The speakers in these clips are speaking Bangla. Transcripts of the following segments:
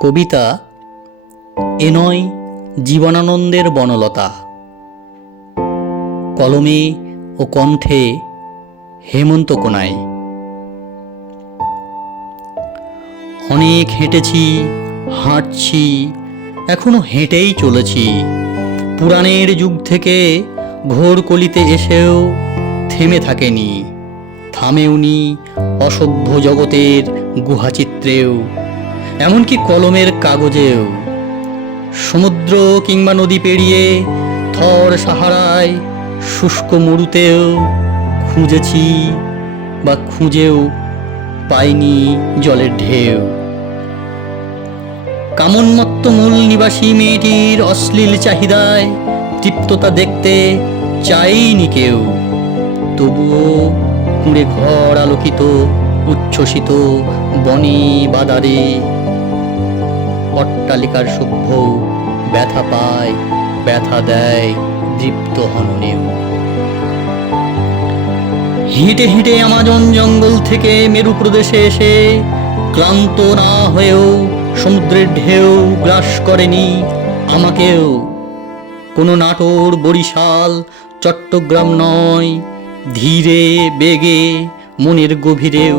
কবিতা এ নয় জীবনানন্দের বনলতা। কলমে ও কণ্ঠে হেমন্ত কোনায়। অনেক হেঁটেছি, হাঁটছি, এখনো হেঁটেই চলেছি। পুরাণের যুগ থেকে ঘোর কলিতে এসেও থেমে থাকেনি, থামেওনি অসভ্য জগতের গুহাচিত্রেও, এমনকি কলমের কাগজেও। সমুদ্র কিংবা নদী পেরিয়ে থর সাহারায় শুষ্ক মরুতেও খুঁজেছি বা খুঁজেও পাইনি জলের ঢেউ। কামনমত্ত মূল নিবাসী মেয়েটির অশ্লীল চাহিদায় তৃপ্ততা দেখতে চাইনি কেউ। তবুও কুঁড়ে ঘর আলোকিত উচ্ছ্বসিত বনে বাদারে, অট্টালিকার সভ্য ব্যথা পায়, ব্যথা দেয় দৃপ্ত হননেও। হেঁটে হেঁটে আমাজন জঙ্গল থেকে মেরু প্রদেশে এসে ক্লান্ত না হয়েও সমুদ্রের ঢেউ গ্রাস করেনি আমাকেও। কোনো নাটোর, বরিশাল, চট্টগ্রাম নয়, ধীরে বেগে মনের গভীরেও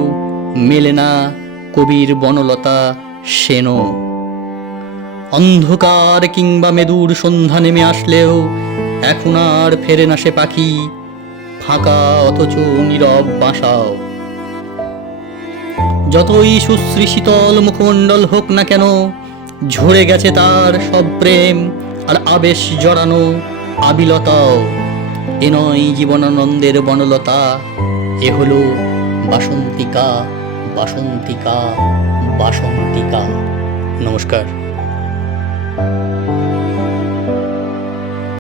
মেলে না কবির বনলতা সেনো। অন্ধকার কিংবা মেদুর সন্ধ্যা নেমে আসলেও এখন আর ফেরে না সে পাখি, ফাঁকা অথচ নীরব বাসাও। যতই সুশ্রী শীতল মুখমণ্ডল হোক না কেন, ঝরে গেছে তার সব প্রেম আর আবেশ জড়ানো আবিলতাও। এ নয় জীবনানন্দের বনলতা, এ হলো বাসন্তিকা, বাসন্তিকা, বাসন্তিকা। নমস্কার।